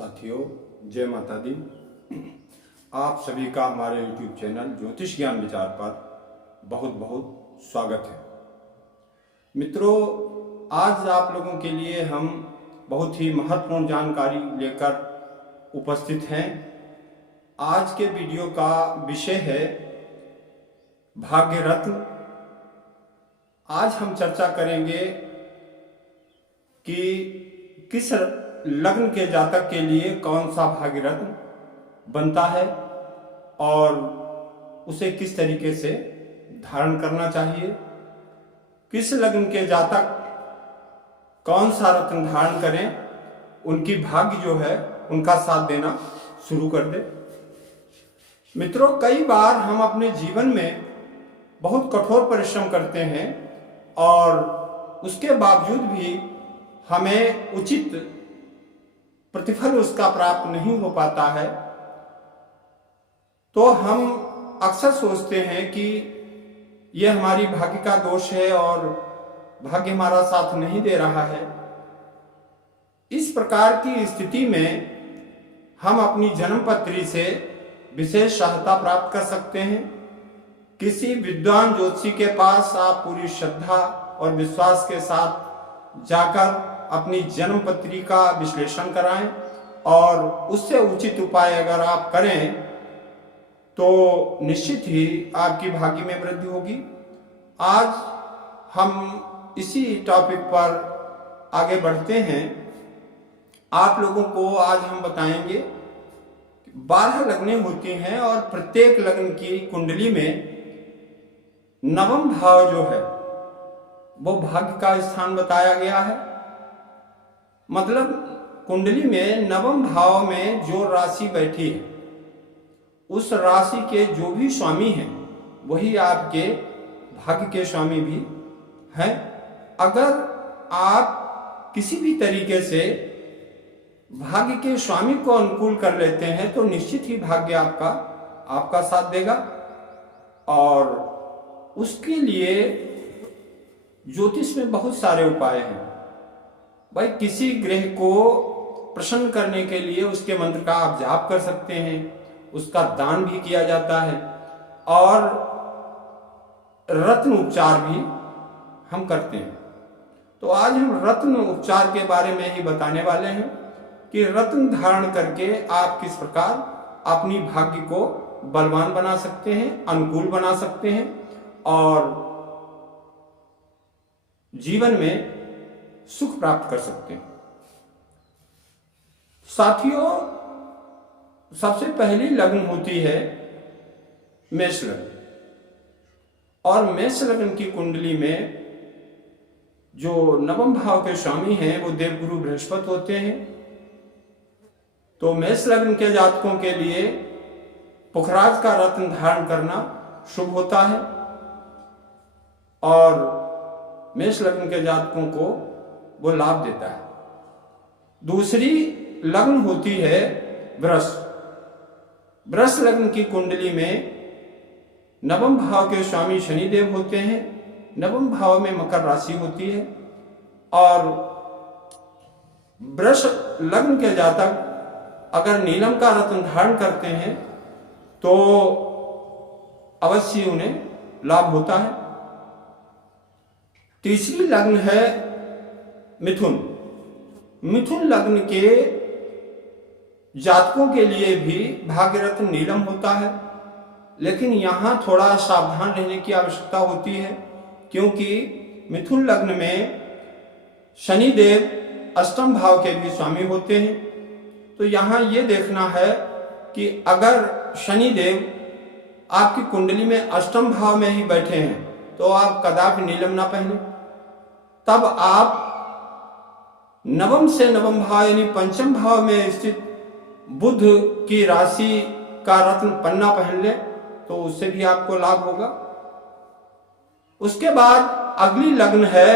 साथियों, जय माता दी। आप सभी का हमारे YouTube चैनल ज्योतिष ज्ञान विचार पर बहुत बहुत स्वागत है। मित्रों, आज आप लोगों के लिए हम बहुत ही महत्वपूर्ण जानकारी लेकर उपस्थित हैं। आज के वीडियो का विषय है भाग्य रत्न। आज हम चर्चा करेंगे कि किस लग्न के जातक के लिए कौन सा भाग्य रत्न बनता है और उसे किस तरीके से धारण करना चाहिए। किस लग्न के जातक कौन सा रत्न धारण करें, उनकी भाग्य जो है उनका साथ देना शुरू कर दे। मित्रों, कई बार हम अपने जीवन में बहुत कठोर परिश्रम करते हैं और उसके बावजूद भी हमें उचित प्रतिफल उसका प्राप्त नहीं हो पाता है, तो हम अक्सर सोचते हैं कि यह हमारी भाग्य का दोष है और भाग्य हमारा साथ नहीं दे रहा है। इस प्रकार की स्थिति में हम अपनी जन्मपत्री से विशेष सहायता प्राप्त कर सकते हैं। किसी विद्वान ज्योतिषी के पास आप पूरी श्रद्धा और विश्वास के साथ जाकर अपनी जन्मपत्री का विश्लेषण कराएं और उससे उचित उपाय अगर आप करें तो निश्चित ही आपकी भाग्य में वृद्धि होगी। आज हम इसी टॉपिक पर आगे बढ़ते हैं। आप लोगों को आज हम बताएंगे 12 लग्नें होती हैं और प्रत्येक लग्न की कुंडली में नवम भाव जो है वो भाग्य का स्थान बताया गया है। मतलब कुंडली में नवम भाव में जो राशि बैठी है, उस राशि के जो भी स्वामी हैं वही आपके भाग्य के स्वामी भी हैं। अगर आप किसी भी तरीके से भाग्य के स्वामी को अनुकूल कर लेते हैं तो निश्चित ही भाग्य आपका साथ देगा। और उसके लिए ज्योतिष में बहुत सारे उपाय हैं। भाई, किसी ग्रह को प्रसन्न करने के लिए उसके मंत्र का आप जाप कर सकते हैं, उसका दान भी किया जाता है और रत्न उपचार भी हम करते हैं। तो आज हम रत्न उपचार के बारे में ही बताने वाले हैं कि रत्न धारण करके आप किस प्रकार अपनी भाग्य को बलवान बना सकते हैं, अनुकूल बना सकते हैं और जीवन में सुख प्राप्त कर सकते हैं। साथियों, सबसे पहली लग्न होती है मेष लग्न। और मेष लग्न की कुंडली में जो नवम भाव के स्वामी हैं वो देवगुरु बृहस्पति होते हैं। तो मेष लग्न के जातकों के लिए पुखराज का रत्न धारण करना शुभ होता है और मेष लग्न के जातकों को वो लाभ देता है। दूसरी लग्न होती है वृष। वृष लग्न की कुंडली में नवम भाव के स्वामी शनिदेव होते हैं। नवम भाव में मकर राशि होती है और वृष लग्न के जातक अगर नीलम का रत्न धारण करते हैं तो अवश्य उन्हें लाभ होता है। तीसरी लग्न है मिथुन। मिथुन लग्न के जातकों के लिए भी भाग्य रत्न नीलम होता है, लेकिन यहां थोड़ा सावधान रहने की आवश्यकता होती है क्योंकि मिथुन लग्न में शनिदेव अष्टम भाव के भी स्वामी होते हैं। तो यहां यह देखना है कि अगर शनिदेव आपकी कुंडली में अष्टम भाव में ही बैठे हैं तो आप कदापि नीलम ना पहने। तब आप नवम से नवम भाव यानी पंचम भाव में स्थित बुध की राशि का रत्न पन्ना पहन ले तो उससे भी आपको लाभ होगा। उसके बाद अगली लग्न है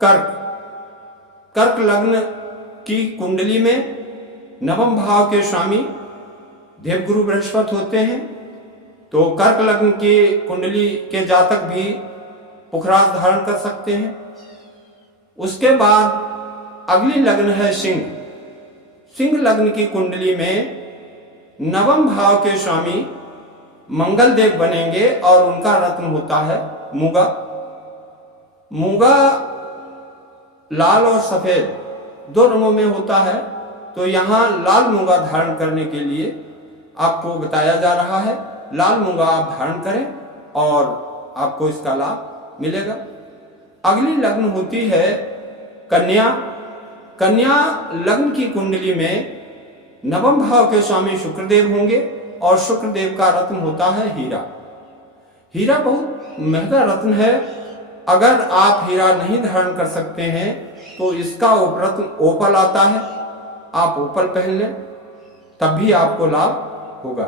कर्क। कर्क लग्न की कुंडली में नवम भाव के स्वामी देवगुरु बृहस्पति होते हैं। तो कर्क लग्न की कुंडली के जातक भी पुखराज धारण कर सकते हैं। उसके बाद अगली लग्न है सिंह। सिंह लग्न की कुंडली में नवम भाव के स्वामी मंगल देव बनेंगे और उनका रत्न होता है मूंगा। मूंगा लाल और सफेद दो रंगों में होता है, तो यहाँ लाल मूंगा धारण करने के लिए आपको बताया जा रहा है। लाल मूंगा आप धारण करें और आपको इसका लाभ मिलेगा। अगली लग्न होती है कन्या। कन्या लग्न की कुंडली में नवम भाव के स्वामी शुक्रदेव होंगे और शुक्रदेव का रत्न होता है हीरा। हीरा बहुत महंगा रत्न है। अगर आप हीरा नहीं धारण कर सकते हैं तो इसका उपरत्न ओपल आता है, आप ओपल पहन लें, तब भी आपको लाभ होगा।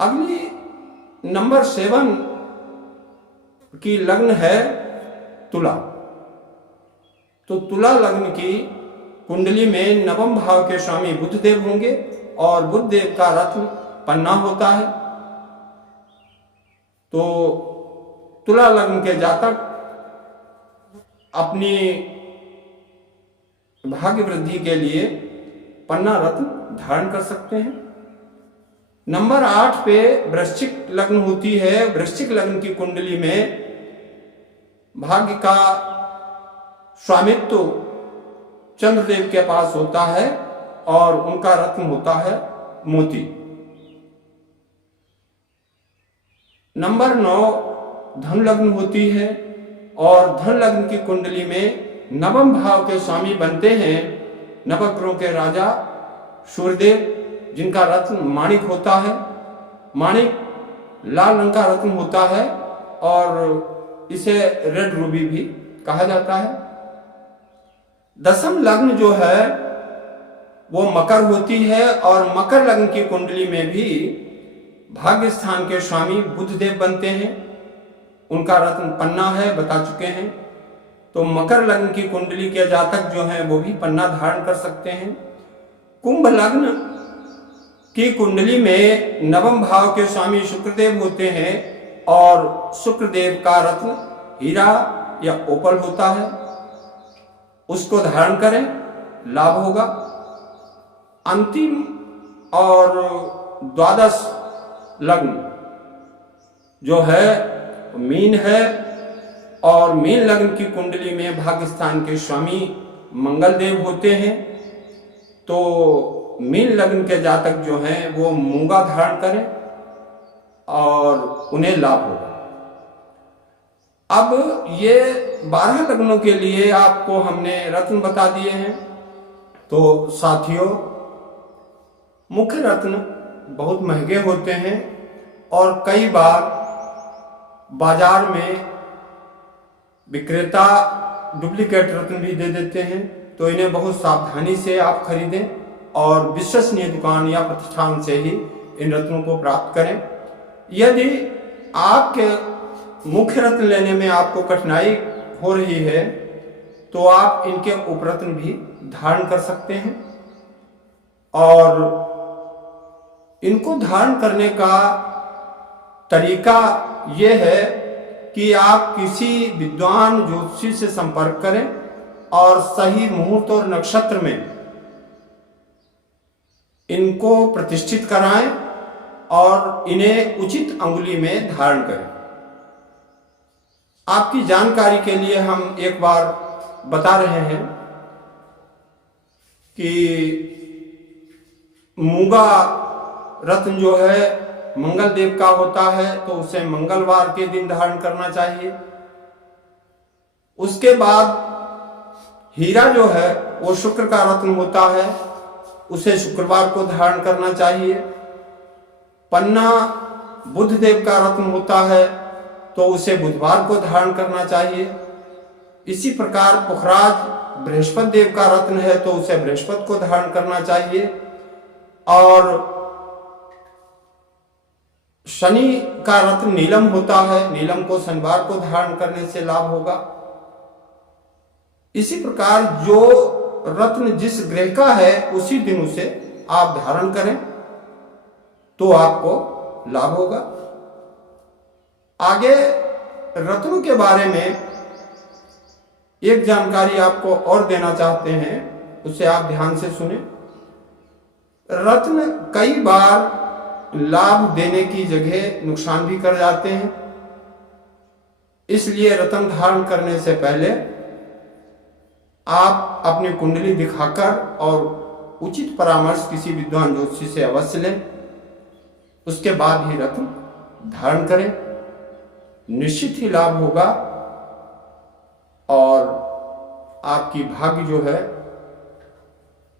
अगली नंबर 7 की लग्न है तुला। तो तुला लग्न की कुंडली में नवम भाव के स्वामी बुध देव होंगे और बुध देव का रत्न पन्ना होता है। तो तुला लग्न के जातक अपनी भाग्य वृद्धि के लिए पन्ना रत्न धारण कर सकते हैं। नंबर 8 पे वृश्चिक लग्न होती है। वृश्चिक लग्न की कुंडली में भाग्य का स्वामित्व चंद्रदेव के पास होता है और उनका रत्न होता है मोती। नंबर 9 धन लग्न होती है और धन लग्न की कुंडली में नवम भाव के स्वामी बनते हैं नवग्रहों के राजा सूर्यदेव, जिनका रत्न माणिक होता है। माणिक लाल रंग का रत्न होता है और इसे रेड रूबी भी कहा जाता है। दसम लग्न जो है वो मकर होती है और मकर लग्न की कुंडली में भी भाग्य स्थान के स्वामी बुधदेव बनते हैं। उनका रत्न पन्ना है, बता चुके हैं। तो मकर लग्न की कुंडली के जातक जो हैं वो भी पन्ना धारण कर सकते हैं। कुंभ लग्न की कुंडली में नवम भाव के स्वामी शुक्रदेव होते हैं और शुक्रदेव का रत्न हीरा या ओपल होता है। उसको धारण करें, लाभ होगा। अंतिम और द्वादश लग्न जो है मीन है और मीन लग्न की कुंडली में भाग्य स्थान के स्वामी मंगल देव होते हैं। तो मीन लग्न के जातक जो हैं वो मूंगा धारण करें और उन्हें लाभ होगा। अब ये 12 लग्नों के लिए आपको हमने रत्न बता दिए हैं। तो साथियों, मुख्य रत्न बहुत महंगे होते हैं और कई बार बाजार में विक्रेता डुप्लीकेट रत्न भी दे देते हैं। तो इन्हें बहुत सावधानी से आप खरीदें और विश्वसनीय दुकान या प्रतिष्ठान से ही इन रत्नों को प्राप्त करें। यदि आपके मुख्य रत्न लेने में आपको कठिनाई हो रही है तो आप इनके उपरत्न भी धारण कर सकते हैं। और इनको धारण करने का तरीका यह है कि आप किसी विद्वान ज्योतिषी से संपर्क करें और सही मुहूर्त और नक्षत्र में इनको प्रतिष्ठित कराएं और इन्हें उचित अंगुली में धारण करें। आपकी जानकारी के लिए हम एक बार बता रहे हैं कि मूंगा रत्न जो है मंगल देव का होता है, तो उसे मंगलवार के दिन धारण करना चाहिए। उसके बाद हीरा जो है वो शुक्र का रत्न होता है, उसे शुक्रवार को धारण करना चाहिए। पन्ना बुध देव का रत्न होता है तो उसे बुधवार को धारण करना चाहिए। इसी प्रकार पुखराज बृहस्पति देव का रत्न है तो उसे बृहस्पति को धारण करना चाहिए। और शनि का रत्न नीलम होता है, नीलम को शनिवार को धारण करने से लाभ होगा। इसी प्रकार जो रत्न जिस ग्रह का है उसी दिन उसे आप धारण करें तो आपको लाभ होगा। आगे रत्नों के बारे में एक जानकारी आपको और देना चाहते हैं उसे आप ध्यान से सुने। रत्न कई बार लाभ देने की जगह नुकसान भी कर जाते हैं, इसलिए रत्न धारण करने से पहले आप अपनी कुंडली दिखाकर और उचित परामर्श किसी विद्वान ज्योतिषी से अवश्य लें, उसके बाद ही रत्न धारण करें। निश्चित ही लाभ होगा और आपकी भाग्य जो है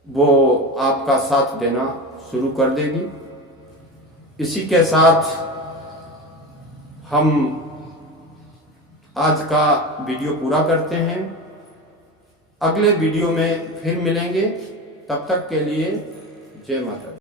वो आपका साथ देना शुरू कर देगी। इसी के साथ हम आज का वीडियो पूरा करते हैं। अगले वीडियो में फिर मिलेंगे, तब तक के लिए जय माता दी।